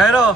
Jairo.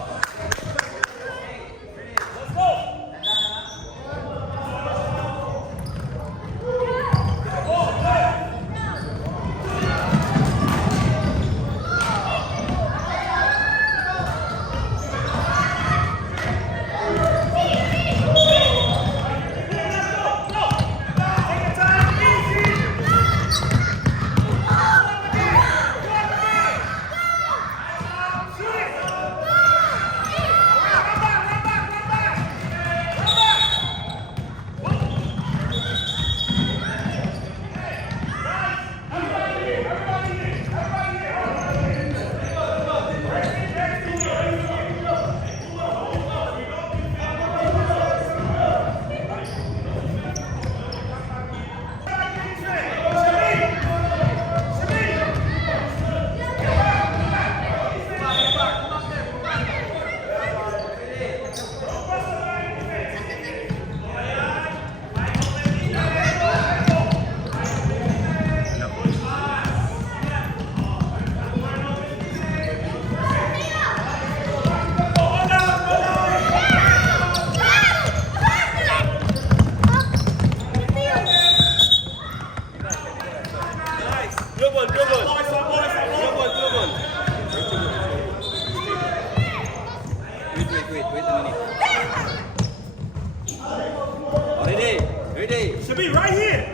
Should be right here.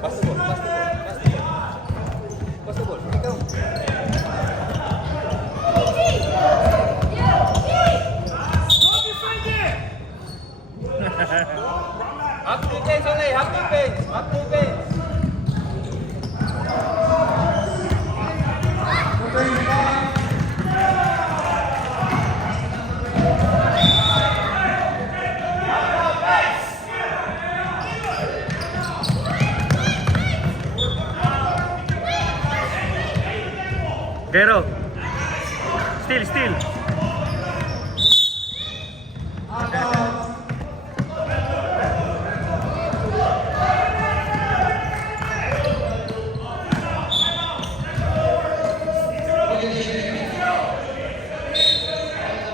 Pass the ball. Go. Don't defend it. Half defense only. Half defense. Jairo. Still.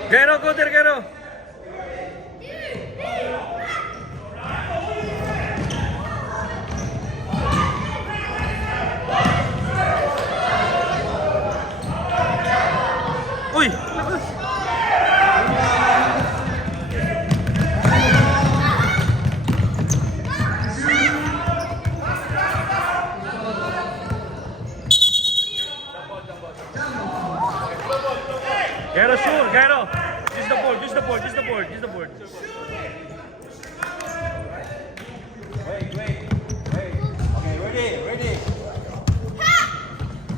Jairo, go there, Jairo. Uy! Jairo, sure, Jairo. Use the board. Wait. Okay, ready.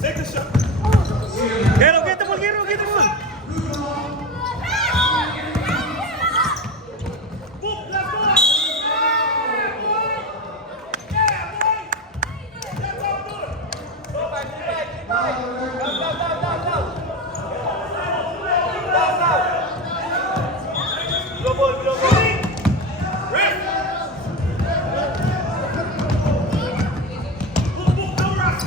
Take the shot. Jairo, get the ball. Boop, let's go. Yeah, boy. That's all good. Ready? Boop, no rush.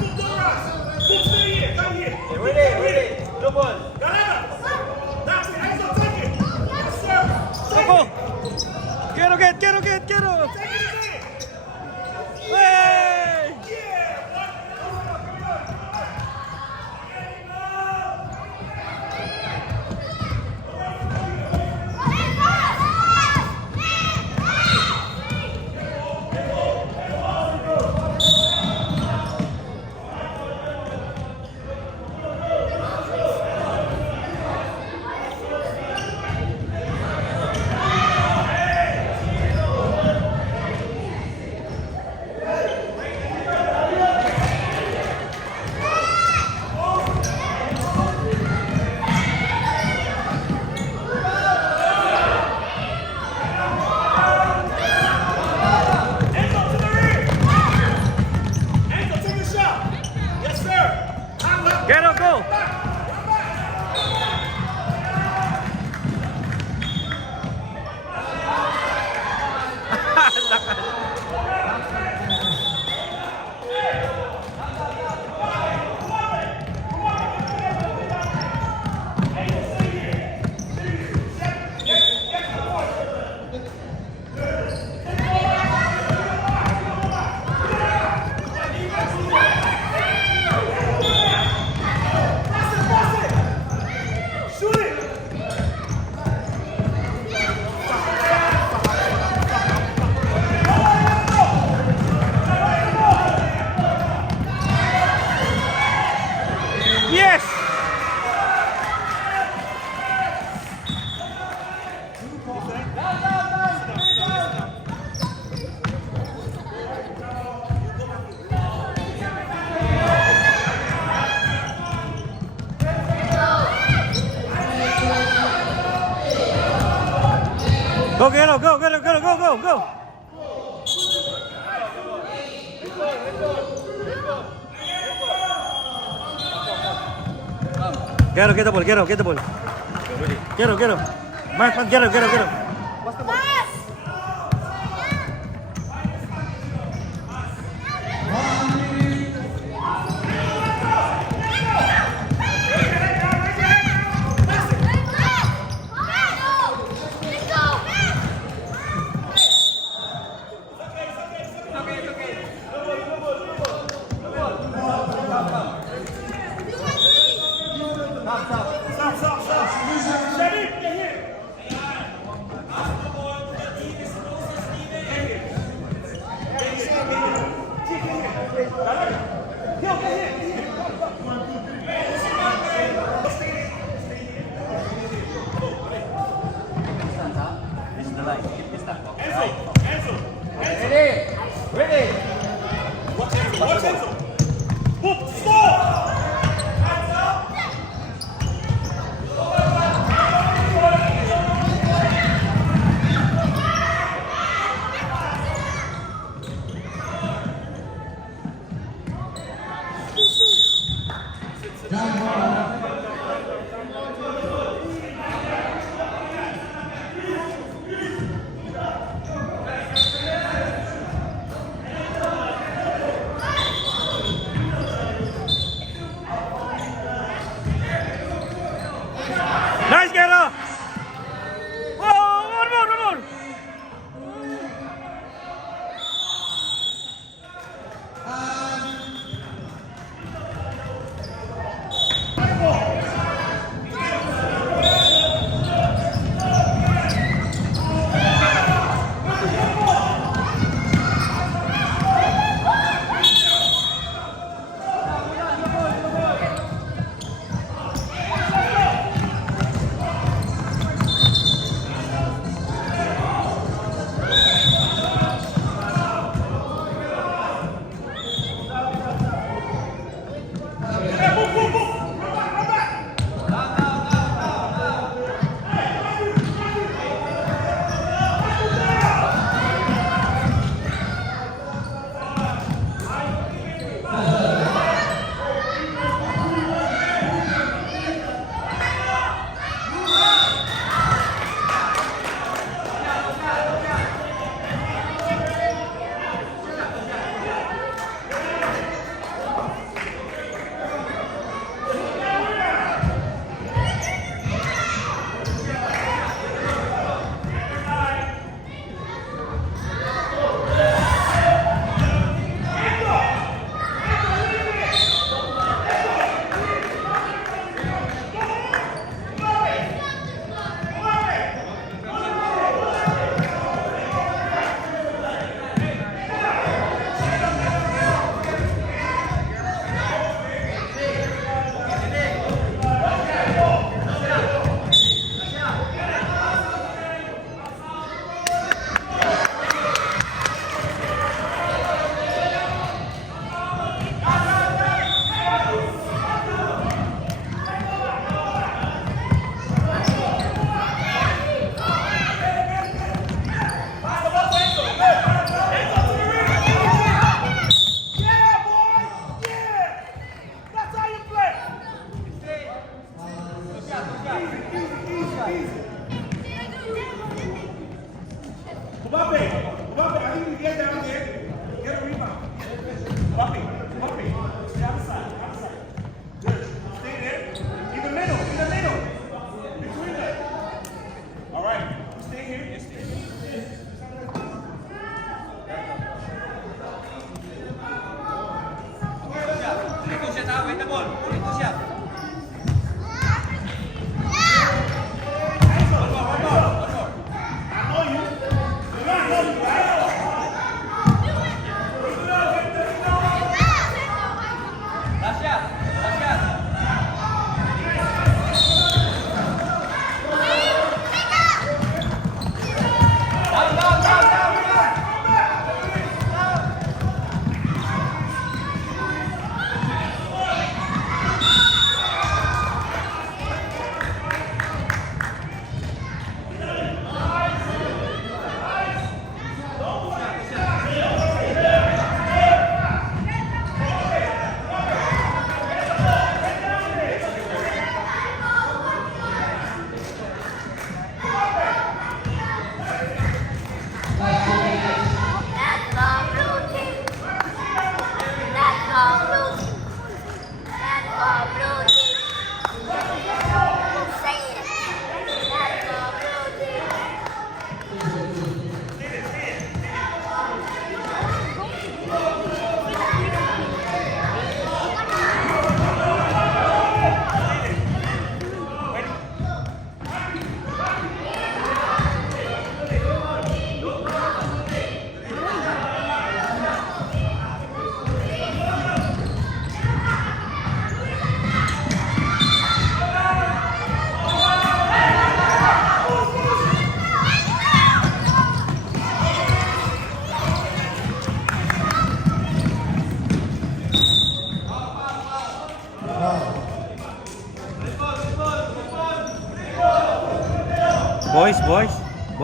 Boop, stay here. Come here. Ready. Blue ball. That's it. Hands up, take it. Yes, sir. Go! Quiero get! Take it in. Hey! Go, Gero, go, Gero, Gero, go, go, go. Gero, get the ball, Gero, get the ball. Gero, Gero. Mark, Gero, Gero, Gero. Ready? Ready? Watch Enzo. Boop, score! Nice, Gero. Oh, one more.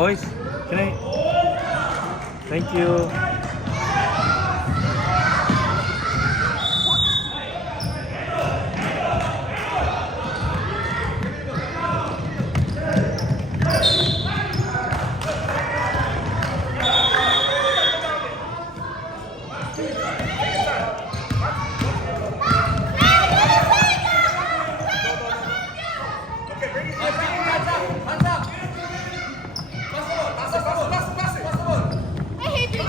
boys. Can I? Thank you. Okay, bring it. I hate being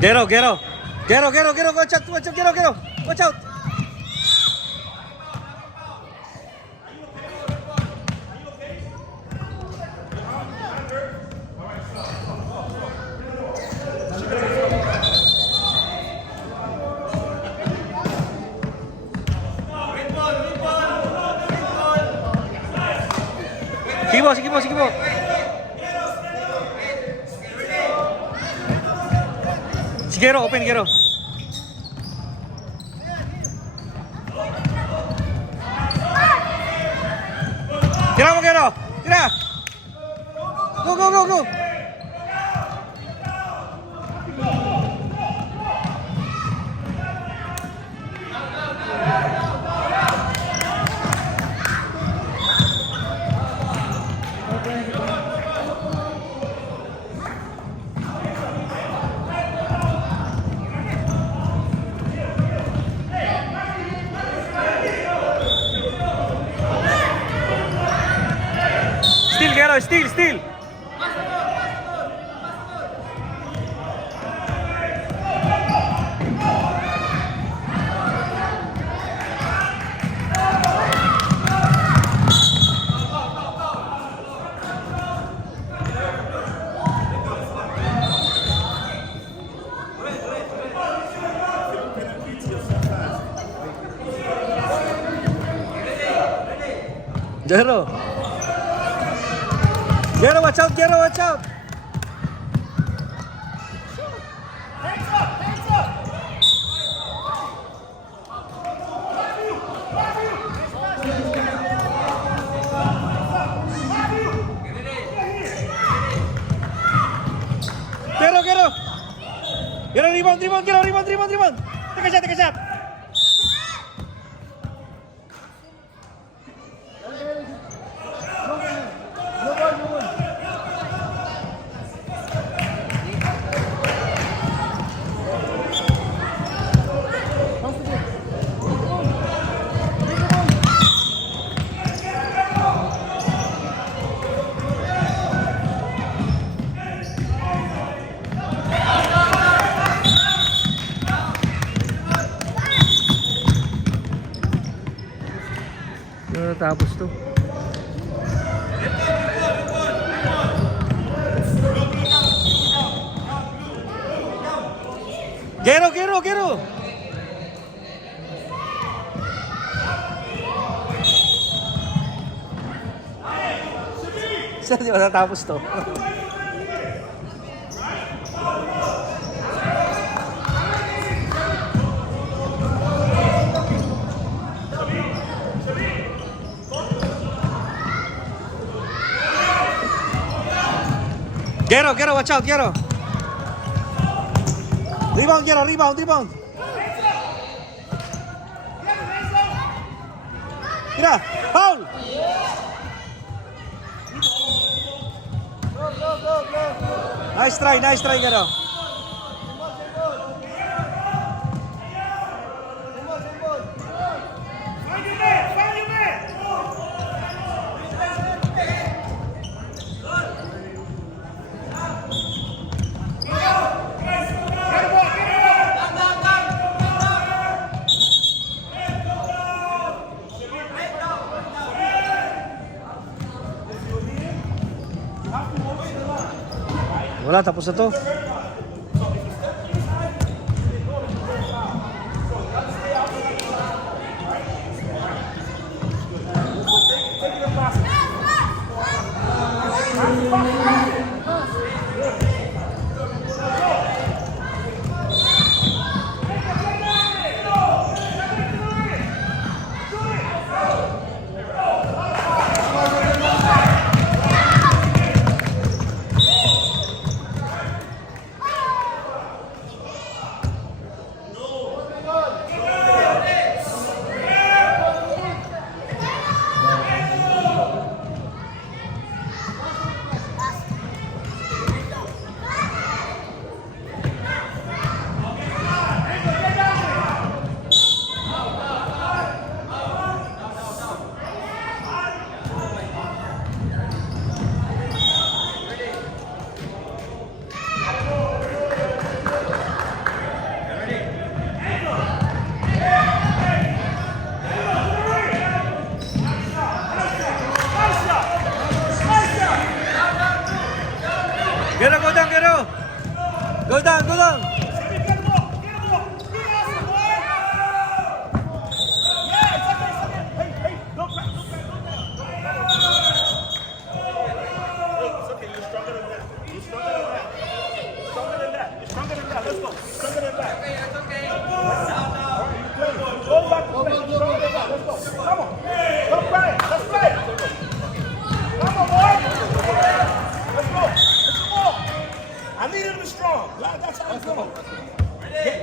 Get out, get out. Get out, get out, get out. Watch out, watch out, get out, get out. Watch out. Sige po, sige po, sige po. Gero, open Gero. Tira mo Gero. Tira. Go, go, go, go. Still, Gero, still, still. Gero, watch out, Gero, watch out. Hands up, hands up. Gero, Gero. Gero, rebound, rebound, Gero, rebound, rebound, rebound. Take a shot, take a shot. Tapos to. Gero, Gero, Gero. Saan di ba natapos to? Gero, Gero, watch out, Gero. Rebound, Gero, rebound, rebound. Tira, foul. Nice try, Gero. Find your man, find your man. Wala, tapos na to. Gero, go down, Gero. Go down, go down. Get the ball, get the ball. Be awesome, boy. Yeah, it's okay. Hey, don't crack, don't crack, don't crack. Hey, it's okay, you're stronger than that. You're stronger than that. You're stronger than that. You're stronger than that. Let's go. Stronger than that. It's okay. Go back to play. You're stronger than that. Let's go. Come on. Don't cry. Let's play. Come on, boy. Let's go. Let's go. I need him to be strong. That's how it's going.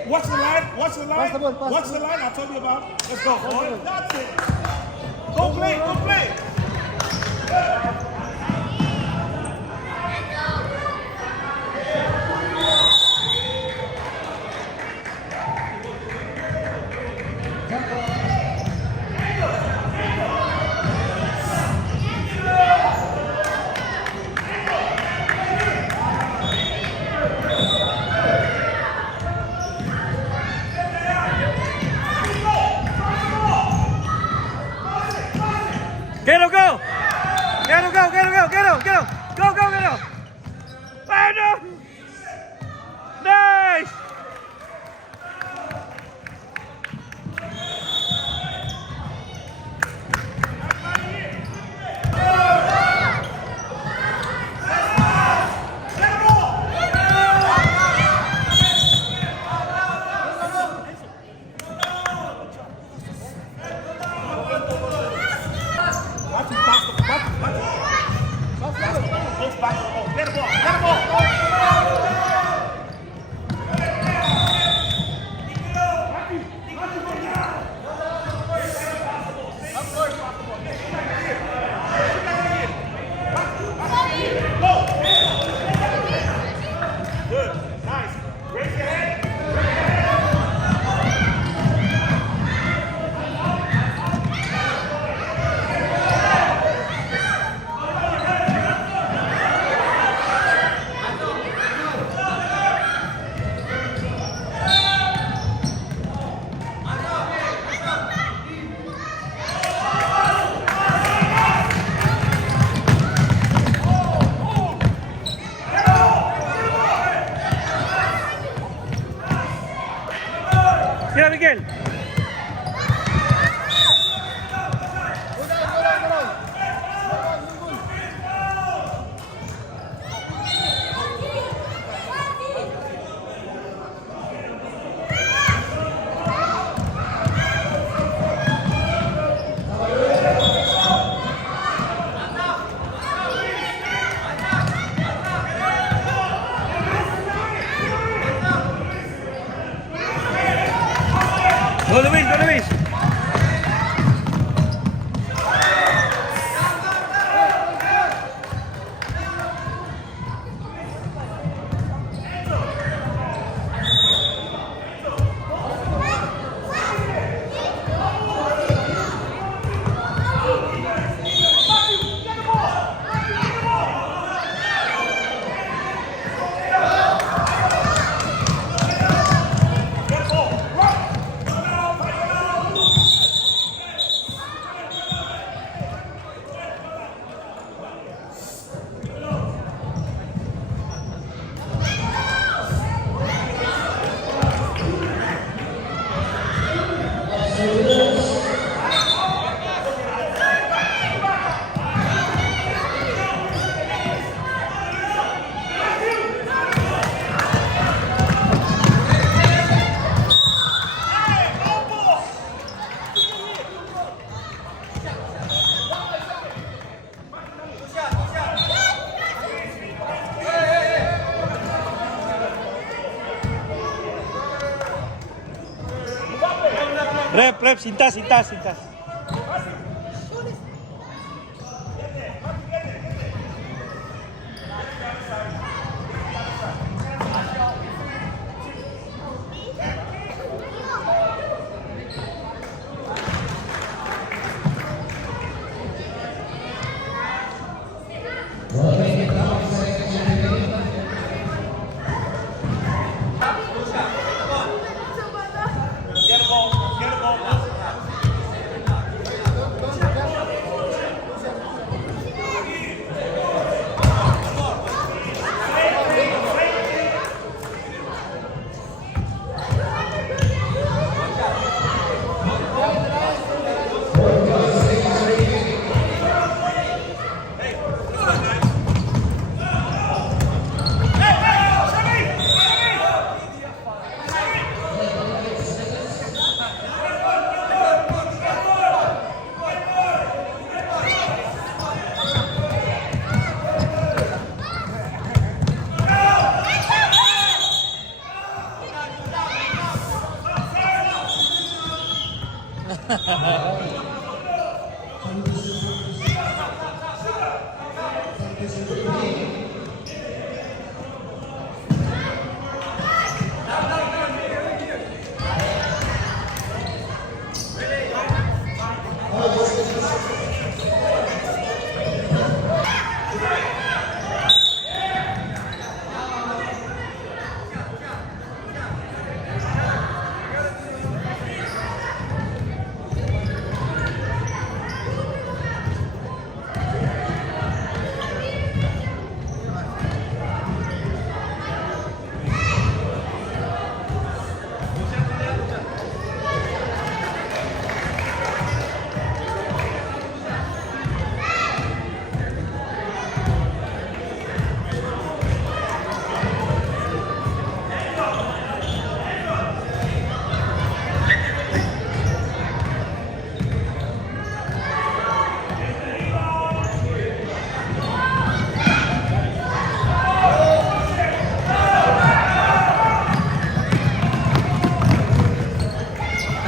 Watch the line. Watch the line. Watch the line I told you about. Let's go, boy. That's it. Go play. Go play. Gero, go. Gero, go, Gero, go, Gero, Gero. Go, go, Gero. Oh, no. Nice. back to the ball. Get the ball. Get the ball. Good. Nice. Raise your head. Tira, Miguel. Go Luis, go Luis. Rep, cintas. Get the ball. Get the ball.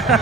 To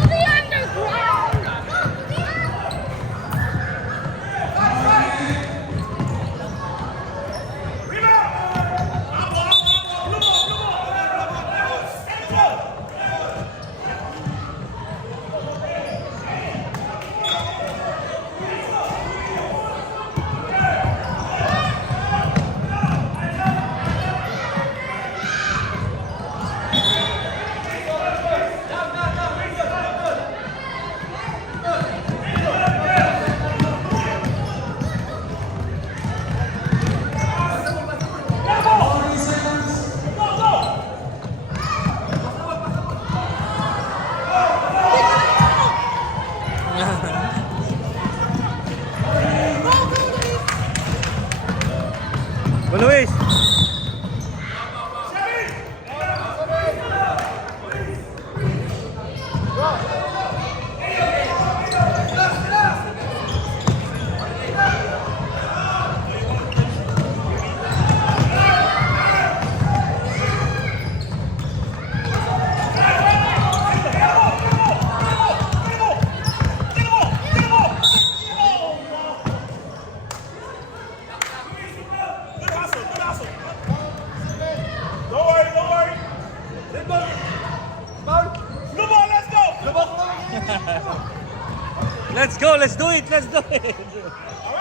the underground. Go, Luis. Good hustle, good hustle. Don't worry, don't worry. Let's go. Blue ball, let's go. Blue ball. Let's go, let's do it, let's do it. All